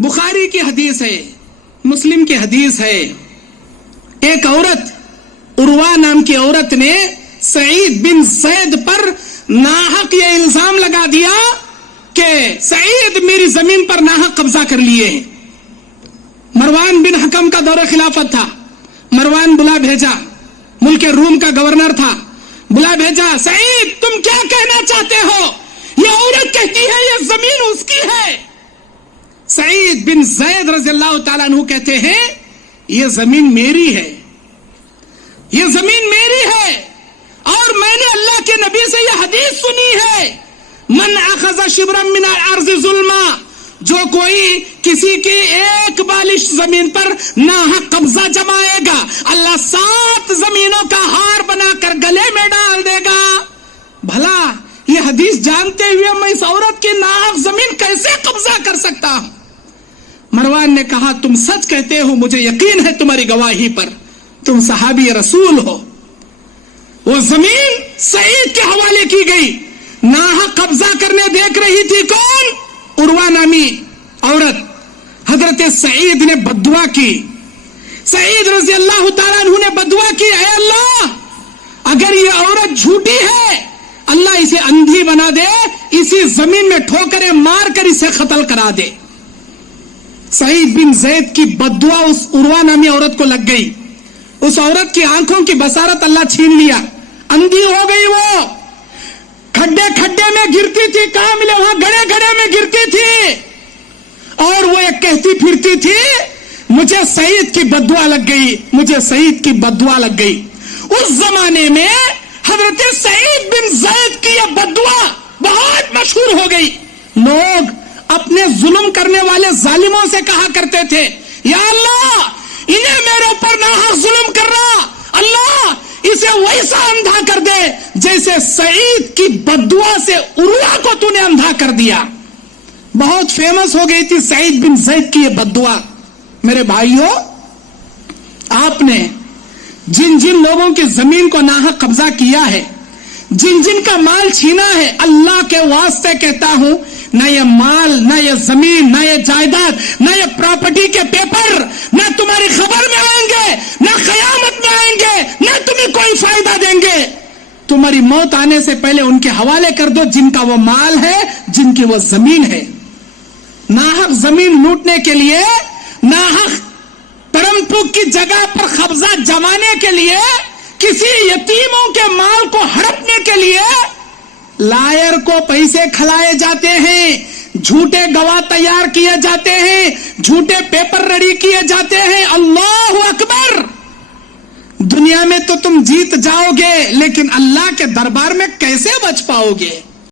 बुखारी की हदीस है, मुस्लिम की हदीस है। एक औरत, उर्वा नाम की औरत ने सईद बिन ज़ैद पर नाहक ये इल्जाम लगा दिया कि सईद मेरी जमीन पर नाहक कब्जा कर लिए हैं। मरवान बिन हकम का दौरा खिलाफत था। मरवान बुला भेजा, मुल्क रूम का गवर्नर था, बुला भेजा, सईद तुम क्या कहना चाहते हो? ये औरत कहती है ये जमीन उसकी है। सईद बिन ज़ैद रज़ियल्लाहु ताला अन्हु कहते हैं ये जमीन मेरी है, ये जमीन मेरी है, और मैंने अल्लाह के नबी से यह हदीस सुनी है, मन अखज़ शिब्रम मिन अर्ज़ ज़ुल्मा, जो कोई किसी की एक बालिश जमीन पर नाहक कब्जा जमाएगा, अल्लाह 7 जमीनों का हार बनाकर गले में डाल देगा। भला ये हदीस जानते हुए मैं इस औरत की नाहक जमीन कैसे कब्जा कर सकता हूं? मरवान ने कहा तुम सच कहते हो, मुझे यकीन है तुम्हारी गवाही पर, तुम सहाबी रसूल हो। वो जमीन सईद के हवाले की गई। नाहक कब्जा करने देख रही थी कौन? उर्वा नामी औरत। हजरत सईद ने बद्दुआ की। सईद रज़ी अल्लाह ताला अन्हु ने बद्दुआ की, ऐ अल्लाह अगर ये औरत झूठी है, अल्लाह इसे अंधी बना दे, इसी जमीन में ठोकरें मार कर इसे कत्ल करा दे। सईद बिन ज़ैद की बद्दुआ उस उर्वा नामी औरत को लग गई। उस औरत की आंखों की बसारत अल्लाह छीन लिया, अंधी हो गई। वो खड्डे खड्डे में गिरती थी, कहां मिले वहां गड़े गड़े में गिरती थी, और वो एक कहती फिरती थी मुझे सईद की बद्दुआ लग गई, मुझे सईद की बद्दुआ लग गई। उस जमाने में हजरत सईद बिन ज़ैद की यह बद्दुआ बहुत मशहूर हो गई। लोग अपने जुल्म करने वाले जालिमों से कहा करते थे, या अल्लाह इन्हें मेरे ऊपर नाहक जुल्म कर रहा, अल्लाह इसे वैसा अंधा कर दे जैसे सईद की बद्दुआ से उर्वा को तूने अंधा कर दिया। बहुत फेमस हो गई थी सईद बिन ज़ैद की ये बद्दुआ। मेरे भाइयों, आपने जिन जिन लोगों की जमीन को नाहक कब्जा किया है, जिन जिन का माल छीना है, अल्लाह के वास्ते कहता हूं, ना ये माल, ना ये जमीन, ना ये जायदाद, ना ये प्रॉपर्टी के पेपर, ना तुम्हारी खबर में आएंगे, ना कयामत में आएंगे, ना तुम्हें कोई फायदा देंगे। तुम्हारी मौत आने से पहले उनके हवाले कर दो जिनका वो माल है, जिनकी वो जमीन है। नाहक जमीन लूटने के लिए, नाहक परमपुर की जगह पर कब्जा जमाने के लिए, किसी यतीमों के माल को हड़पने के लिए लायर को पैसे खिलाए जाते हैं, झूठे गवाह तैयार किए जाते हैं, झूठे पेपर रेडी किए जाते हैं। अल्लाहु अकबर। दुनिया में तो तुम जीत जाओगे, लेकिन अल्लाह के दरबार में कैसे बच पाओगे?